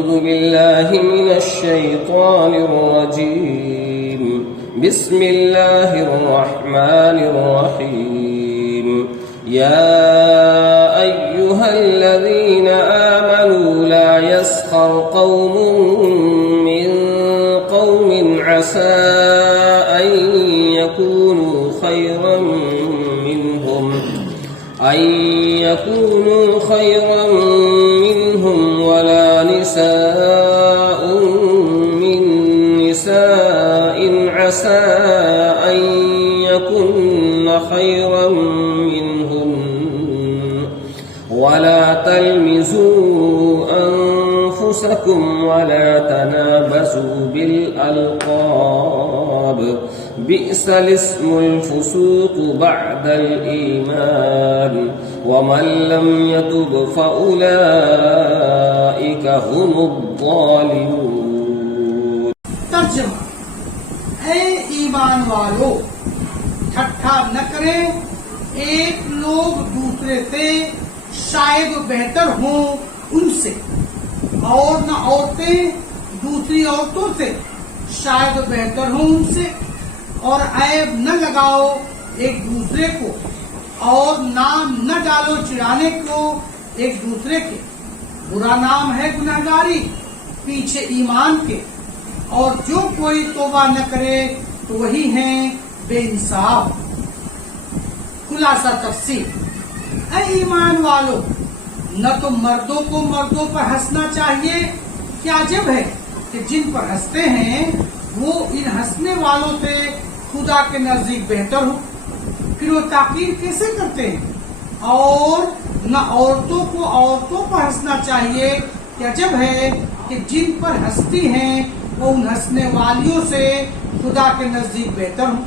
أعوذ بالله من الشيطان الرجيم بسم الله الرحمن الرحيم يا أيها الذين آمنوا لا يسخر قوم من قوم عسى أن يكونوا خيرا منهم ولا نساء من نساء عسى أن يكن خيرا منهن ولا تلمزوا أنفسكم ولا تنابزوا بالألقاب بئس الاسم الفسوق بعد الإيمان ومن لم يتب فأولئك هم الظالمون. ترجمہ: اے ایمان والو، ٹھٹھا نہ کریں، ایک لوگ دوسرے سے شاید بہتر ہوں ان سے، اور نہ عورتیں دوسری عورتوں سے شاید بہتر ہوں ان سے، اور عیب نہ لگاؤ ایک دوسرے کو، اور نام نہ ڈالو چڑھانے کو ایک دوسرے کے، برا نام ہے گنہگاری پیچھے ایمان کے، اور جو کوئی توبہ نہ کرے تو وہی ہیں بے انصاف. خلاصہ تفسیر: اے ایمان والو، نہ تو مردوں کو مردوں پر ہنسنا چاہیے، کیا عجب ہے کہ جن پر ہنستے ہیں وہ ان ہنسنے والوں سے خدا کے نزدیک بہتر ہو، پھر وہ تاکید کیسے کرتے ہیں؟ اور نہ عورتوں کو عورتوں پر ہنسنا چاہیے، کہ عجب ہے کہ جن پر ہنستی ہیں وہ ان ہنسنے والیوں سے خدا کے نزدیک بہتر ہوں،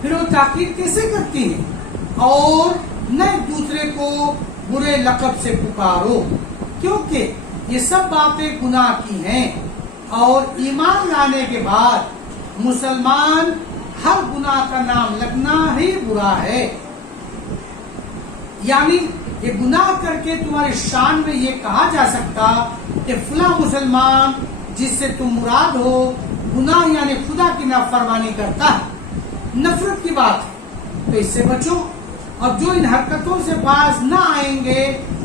پھر وہ تاکید کیسے کرتی ہیں؟ اور نہ ایک دوسرے کو برے لقب سے پکارو، کیونکہ یہ سب باتیں گناہ کی ہیں، اور ایمان لانے کے بعد مسلمان ہر گناہ کا نام لگنا ہی برا ہے. یعنی یہ گناہ کر کے تمہاری شان میں یہ کہا جا سکتا کہ فلاں مسلمان جس سے تم مراد ہو گناہ یعنی خدا کی نافرمانی کرتا ہے. نفرت کی بات ہے تو اس سے بچو، اور جو ان حرکتوں سے باز نہ آئیں گے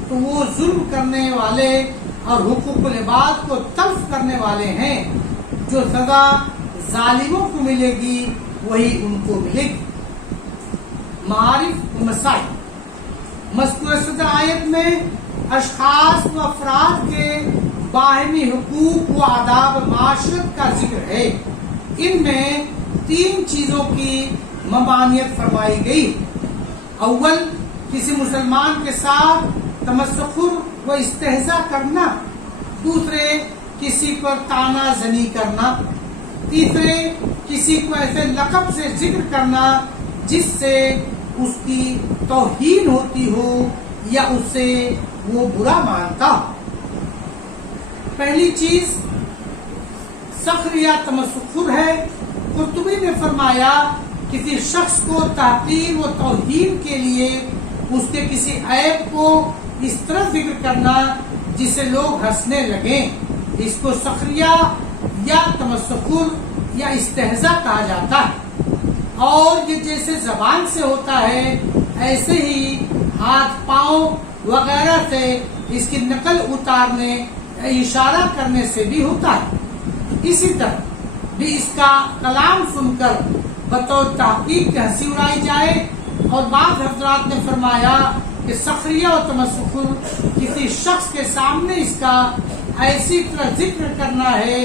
تو وہ ظلم کرنے والے اور حقوق العباد کو تلف کرنے والے ہیں. جو سزا ظالموں کو ملے گی وہی ان کو ملے گی. معارف و مسائل: مذکورہ صدر آیت میں اشخاص و افراد کے باہمی حقوق و آداب معاشرت کا ذکر ہے. ان میں 3 چیزوں کی ممانعت فرمائی گئی. اول، کسی مسلمان کے ساتھ تمسخر و استہزاء کرنا. دوسرے، کسی پر طعنہ زنی کرنا. تیسرے، کسی کو ایسے لقب سے ذکر کرنا جس سے اس کی توہین ہوتی ہو یا اس سے وہ برا مانتا ہو. پہلی چیز سخر یا تمسخر ہے. قرطبی نے فرمایا کسی شخص کو تحقیر و توہین کے لیے اس کے کسی عیب کو اس طرح ذکر کرنا جسے لوگ ہنسنے لگیں، اس کو سخریہ یا تمسخر یا استہزاء کہا جاتا ہے. اور یہ جیسے زبان سے ہوتا ہے ایسے ہی ہاتھ پاؤں وغیرہ سے اس کی نقل اتارنے اشارہ کرنے سے بھی ہوتا ہے. اسی طرح بھی اس کا کلام سن کر بطور تحقیق کی ہنسی اڑائی جائے. اور بعض حضرات نے فرمایا کہ سخریہ و تمسخر کسی شخص کے سامنے اس کا ایسی طرح ذکر کرنا ہے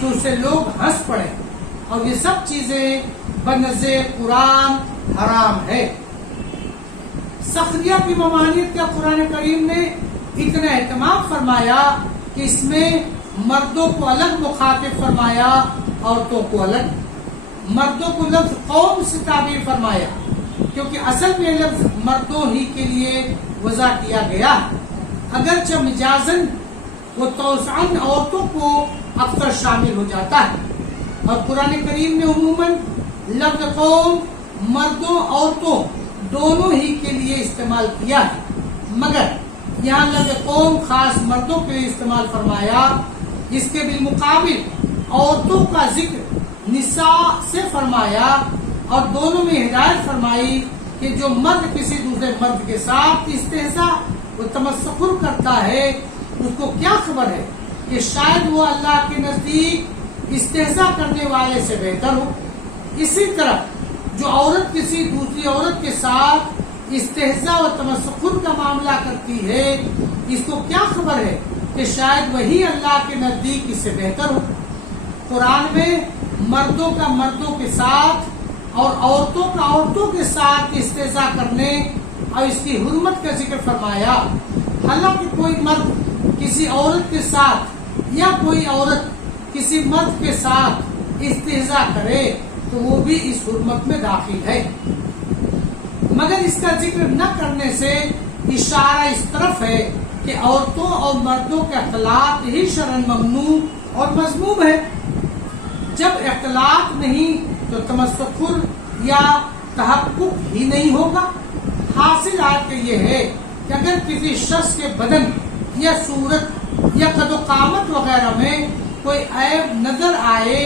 تو اسے لوگ ہنس پڑے، اور یہ سب چیزیں بنظر قرآن حرام ہے. سخریہ کی ممانعت کا قرآن کریم نے اتنا اہتمام فرمایا کہ اس میں مردوں کو الگ مخاطب فرمایا، عورتوں کو الگ. مردوں کو لفظ قوم سے تعبیر فرمایا کیونکہ اصل میں لفظ مردوں ہی کے لیے وضع کیا گیا. اگرچہ مجازن وہ توسعاً عورتوں کو اکثر شامل ہو جاتا ہے، اور قرآن کریم نے عموماً لفظ قوم مردوں عورتوں دونوں ہی کے لیے استعمال کیا ہے، مگر یہاں لفظ قوم خاص مردوں کے لیے استعمال فرمایا، اس کے بالمقابل عورتوں کا ذکر نساء سے فرمایا، اور دونوں میں ہدایت فرمائی کہ جو مرد کسی دوسرے مرد کے ساتھ استہزاء و تمسخر کرتا ہے اس کو کیا خبر ہے کہ شاید وہ اللہ کے نزدیک استہزاء کرنے والے سے بہتر ہو۔ اسی طرح جو عورت کسی دوسری عورت کے ساتھ استہزاء و تمسخر کا معاملہ کرتی ہے اس کو کیا خبر ہے کہ شاید وہی اللہ کے نزدیک اس سے بہتر ہو۔ قرآن میں مردوں کا مردوں کے ساتھ اور عورتوں کا عورتوں کے ساتھ استہزاء کرنے اور اس کی حرمت کا ذکر فرمایا۔ حالانکہ کوئی مرد کسی عورت کے ساتھ یا کوئی عورت کسی مرد کے ساتھ استہزاء کرے تو وہ بھی اس حرمت میں داخل ہے، مگر اس کا ذکر نہ کرنے سے اشارہ اس طرف ہے کہ عورتوں اور مردوں کے اختلاط ہی شرعاً ممنوع اور مذموم ہے۔ جب اختلاط نہیں تو تمسخر یا تحقق ہی نہیں ہوگا۔ حاصل آج یہ ہے کہ اگر کسی شخص کے بدن یا صورت یا قد و قامت وغیرہ میں کوئی عیب نظر آئے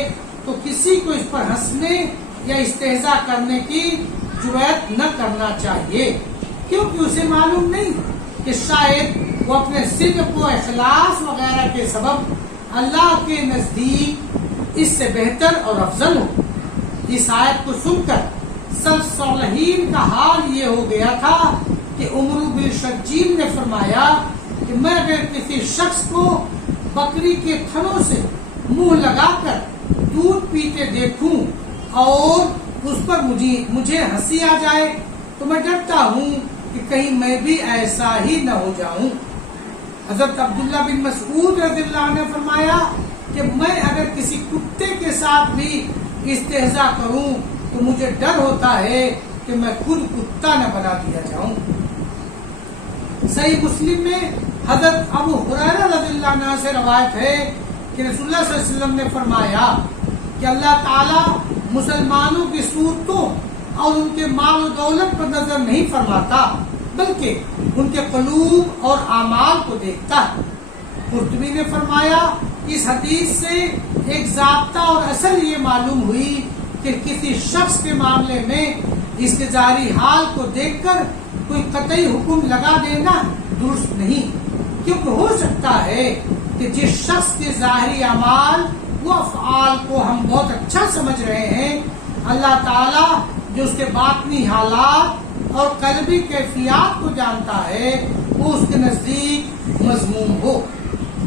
تو کسی کو اس پر ہنسنے یا استہزاء کرنے کی جرأت نہ کرنا چاہیے، کیونکہ اسے معلوم نہیں کہ شاید وہ اپنے صدق و اخلاص وغیرہ کے سبب اللہ کے نزدیک اس سے بہتر اور افضل ہو۔ اس آیت کو سن کر سلف صالحین کا حال یہ ہو گیا تھا کہ عمر بن شجین نے فرمایا کہ میں اگر کسی شخص کو بکری کے تھنوں سے منہ لگا کر دودھ پیتے دیکھوں اور اس پر مجھے ہنسی آ جائے تو میں ڈرتا ہوں کہ کہیں میں بھی ایسا ہی نہ ہو جاؤں۔ حضرت عبداللہ بن مسعود رضی اللہ عنہ نے فرمایا کہ میں اگر کسی کتے کے ساتھ بھی استہزاء کروں تو مجھے ڈر ہوتا ہے کہ میں خود کتا نہ بنا دیا جاؤں۔ صحیح مسلم میں حضرت ابو ہریرہ رضی اللہ عنہ سے روایت ہے کہ رسول اللہ صلی اللہ علیہ وسلم نے فرمایا کہ اللہ تعالی مسلمانوں کی صورتوں اور ان کے مال و دولت پر نظر نہیں فرماتا بلکہ ان کے قلوب اور اعمال کو دیکھتا ہے۔ قرطبی نے فرمایا اس حدیث سے ایک ضابطہ اور اصل یہ معلوم ہوئی کہ کسی شخص کے معاملے میں اس کے ظاہری حال کو دیکھ کر کوئی قطعی حکم لگا دینا درست نہیں، کیونکہ ہو سکتا ہے کہ جس شخص کے ظاہری اعمال و افعال کو ہم بہت اچھا سمجھ رہے ہیں، اللہ تعالیٰ جو اس کے باطنی حالات اور قلبی کیفیات کو جانتا ہے وہ اس کے نزدیک مذموم ہو،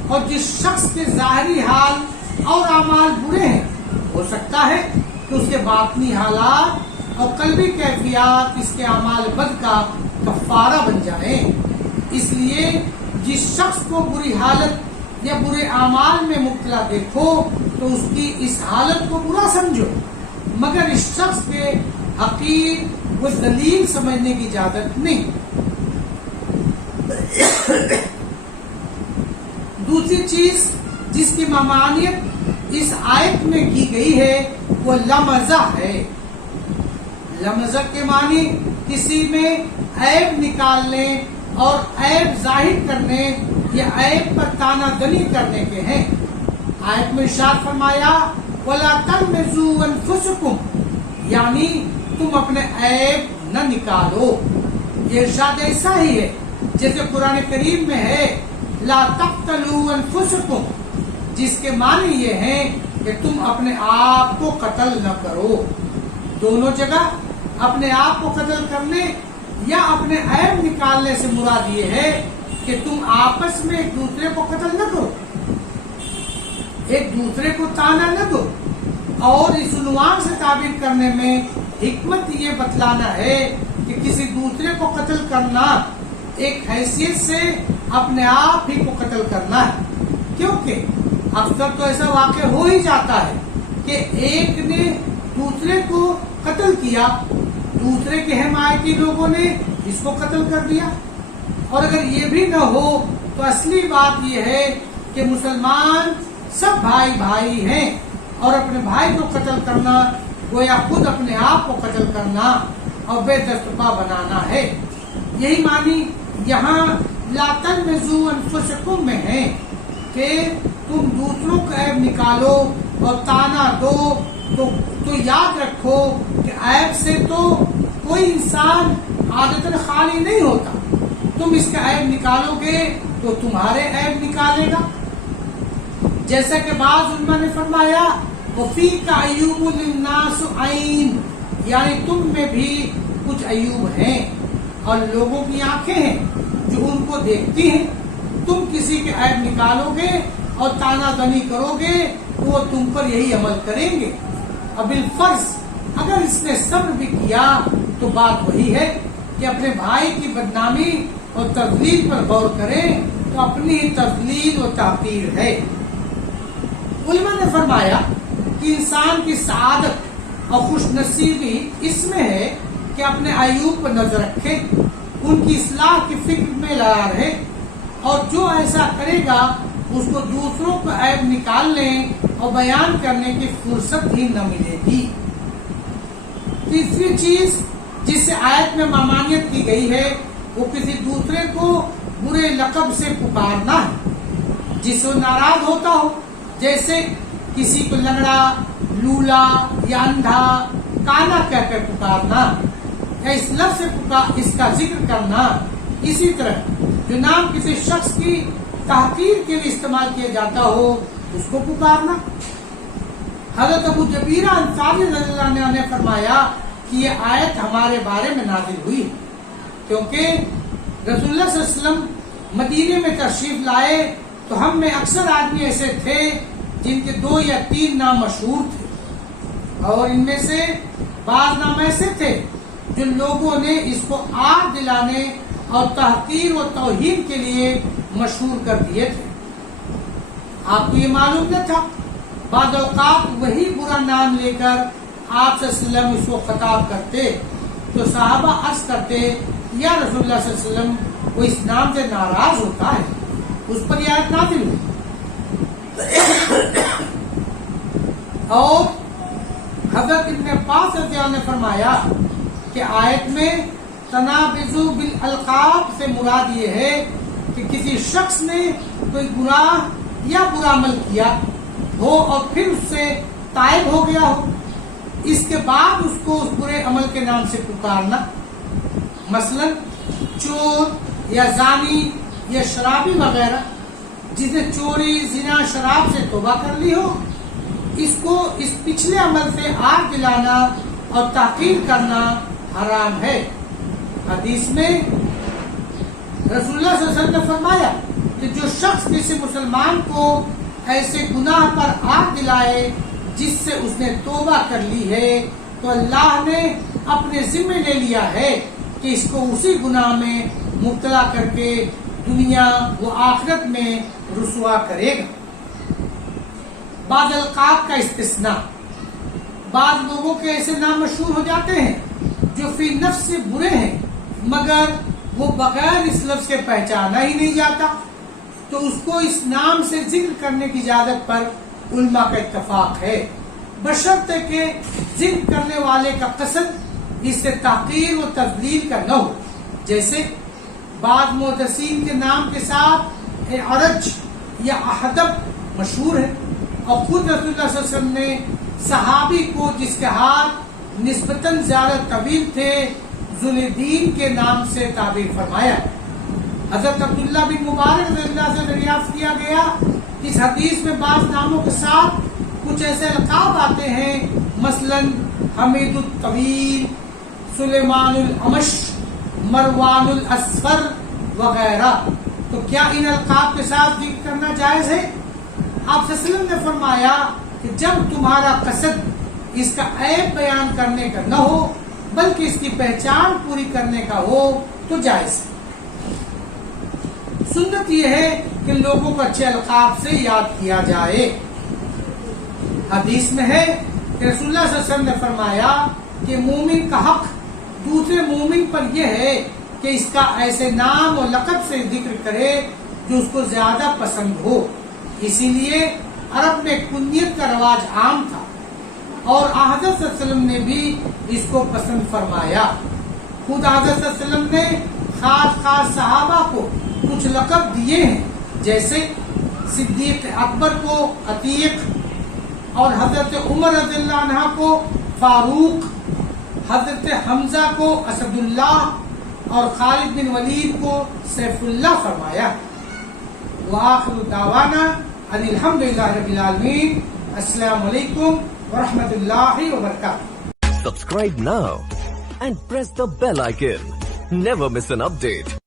اور جس شخص کے ظاہری حال اور اعمال برے ہیں ہو سکتا ہے کہ اس کے باطنی حالات اور قلبی کیفیات اس کے اعمال بد کا کفارہ بن جائیں۔ اس لیے جس شخص کو بری حالت یا برے اعمال میں مبتلا دیکھو تو اس کی اس حالت کو برا سمجھو، مگر اس شخص کے حقیر و ذلیل سمجھنے کی اجازت نہیں۔ دوسری چیز جس کی ممانعت اس آیت میں کی گئی ہے وہ لمزہ ہے۔ لمزہ کے معنی کسی میں عیب نکالنے اور عیب ظاہر کرنے یا عیب پر تانا دنی کرنے کے ہیں۔ آیت میں ارشاد فرمایا وَلَا تَلْمِزُوا أَنفُسَكُمْ، یعنی تم اپنے عیب نہ نکالو۔ یہ ارشاد ایسا ہی ہے جیسے قرآن کریم میں ہے لا تقتلوا انفسکم، جس کے معنی یہ ہیں کہ تم اپنے آپ کو قتل نہ کرو۔ دونوں جگہ اپنے آپ کو قتل کرنے یا اپنے عیب نکالنے سے مراد یہ ہے کہ تم آپس میں ایک دوسرے کو قتل نہ کرو، ایک دوسرے کو تانا نہ دو، اور اس عنوان سے تعبیر کرنے میں حکمت یہ بتلانا ہے کہ کسی دوسرے کو قتل کرنا ایک حیثیت سے اپنے آپ ہی کو قتل کرنا ہے، کیونکہ اکثر تو ایسا واقع ہو ہی جاتا ہے کہ ایک نے دوسرے کو قتل کیا، دوسرے کے حمایتی لوگوں نے اس کو قتل کر دیا، اور اگر یہ بھی نہ ہو تو اصلی بات یہ ہے کہ مسلمان سب بھائی بھائی ہیں، اور اپنے بھائی کو قتل کرنا گویا خود اپنے آپ کو قتل کرنا اور بے دست پا بنانا ہے۔ یہی معنی یہاں لا تلمزوا انفسکم میں ہے کہ تم دوسروں کا عیب نکالو اور تانا دو، تو یاد رکھو کہ عیب سے تو کوئی انسان عادتاً خالی نہیں ہوتا. تم اس کا عیب نکالو گے تو تمہارے عیب نکالے گا. جیسا کہ بعض علماء نے فرمایا وَفِيكَ عَيُّوبُ لِلنَّاسُ عَيْن، یعنی تم میں بھی کچھ عیوب ہیں اور لوگوں کی آنکھیں ہیں جو ان کو دیکھتی ہیں. تم کسی کے عیب نکالو گے اور تانا زنی کرو گے تو وہ تم پر یہی عمل کریں گے. اور بالفرض اگر اس نے صبر بھی کیا تو بات وہی ہے کہ اپنے بھائی کی بدنامی اور تذلیل پر غور کرے تو اپنی ہی تذلیل و تحقیر ہے. علماء نے فرمایا کہ انسان کی سعادت اور خوش نصیبی اس میں ہے کہ اپنے عیوب پر نظر رکھے، ان کی اصلاح کی فکر میں لگا رہے، اور جو ایسا کرے گا اس کو دوسروں کو عیب نکالنے اور بیان کرنے کی فرصت ہی نہ ملے گی. تیسری چیز جس سے آیت میں ممانعت کی گئی ہے وہ کسی دوسرے کو برے لقب سے پکارنا ہے جس سے ناراض ہوتا ہو، جیسے کسی کو لنگڑا، لولا یا اندھا، کانا کہہ کر پکارنا یا اس لفظ سے اس کا ذکر کرنا. اسی طرح جو نام کسی شخص کی تحقیر کے لیے استعمال کیا جاتا ہو اس کو پکارنا. حضرت ابو جبیرہ انصاری رضی اللہ عنہ نے فرمایا کہ یہ آیت ہمارے بارے میں نازل ہوئی کیونکہ رسول اللہ صلی اللہ علیہ وسلم مدینے میں تشریف لائے تو ہم میں اکثر آدمی ایسے تھے جن کے 2 یا 3 نام مشہور تھے، اور ان میں سے بعض نام ایسے تھے جو لوگوں نے اس کو آگ دلانے اور تحقیر و توہین کے لیے مشہور کر دیے تھے. آپ کو یہ معلوم نہ تھا بعض اوقات وہی برا نام لے کر آپ صلی اللہ علیہ وسلم اس کو خطاب کرتے تو صحابہ عرض کرتے یا رسول اللہ صلی اللہ علیہ وسلم وہ اس نام سے ناراض ہوتا ہے. اس پر یہ آیت نازل ہوئی. اور حضرت ابن عباس رضی اللہ عنہ نے فرمایا کہ آیت میں تنابزوا بالالقاب سے مراد یہ ہے کہ کسی شخص نے کوئی گناہ یا برا عمل کیا ہو اور پھر اس سے تائب ہو گیا ہو، اس کے بعد اس کو اس برے عمل کے نام سے پکارنا. مثلا چور یا زانی یا شرابی وغیرہ جس نے چوری، زنا، شراب سے توبہ کر لی ہو، اس کو اس پچھلے عمل سے آگ دلانا اور تحقیر کرنا حرام ہے. حدیث میں رسول اللہ صلی اللہ علیہ وسلم نے فرمایا کہ جو شخص کسی مسلمان کو ایسے گناہ پر آگ دلائے جس سے اس نے توبہ کر لی ہے تو اللہ نے اپنے ذمہ لے لیا ہے کہ اس کو اسی گناہ میں مبتلا کر کے دنیا و آخرت میں رسوا کرے گا. بعض القاب کا استثناء، بعض لوگوں کے ایسے نام مشہور ہو جاتے ہیں جو فی نفس سے برے ہیں مگر وہ بغیر اس لفظ کے پہچانا ہی نہیں جاتا، تو اس کو اس نام سے ذکر کرنے کی اجازت پر علماء کا اتفاق ہے، بشرط کہ ذکر کرنے والے کا قصد اس سے تحقیر و تذلیل کا نہ ہو. جیسے بعض محدثین کے نام کے ساتھ عرج یا احدب مشہور ہے، اور خود رسول اللہ صلی اللہ علیہ وسلم نے صحابی کو جس کے ہاتھ نسبتاً زیادہ طویل تھے ذوالدین کے نام سے تعبیر فرمایا. حضرت عبداللہ بن مبارک رضی اللہ سے دریافت کیا گیا اس حدیث میں بعض ناموں کے ساتھ کچھ ایسے القاب آتے ہیں، مثلا حمید الطویل، سلیمان الامش، مروان الاسفر وغیرہ. تو کیا ان القاب کے ساتھ ذکر کرنا جائز ہے؟ آپ صلی اللہ علیہ وسلم نے فرمایا کہ جب تمہارا قصد اس کا عیب بیان کرنے کا نہ ہو بلکہ اس کی پہچان پوری کرنے کا ہو تو جائز ہے. سنت یہ ہے کہ لوگوں کو اچھے القاب سے یاد کیا جائے. حدیث میں ہے کہ رسول اللہ صلی اللہ علیہ وسلم نے فرمایا کہ مومن کا حق دوسرے مومن پر یہ ہے کہ اس کا ایسے نام اور لقب سے ذکر کرے جو اس کو زیادہ پسند ہو. اسی لیے عرب میں کنیت کا رواج عام تھا اور حضرت صلی اللہ علیہ وسلم نے بھی اس کو پسند فرمایا. خود حضرت صلی اللہ علیہ وسلم نے خاص صحابہ کو کچھ لقب دیے ہیں، جیسے صدیق اکبر کو عتیق، اور حضرت عمر رضی اللہ عنہ کو فاروق، حضرت حمزہ کو اسد اللہ اور خالد بن ولید کو سیف اللہ فرمایا۔ وآخر دعوانا ان الحمدللہ رب العالمین۔ السلام علیکم ورحمۃ اللہ وبرکاتہ۔ Subscribe now and press the bell icon. Never miss an update.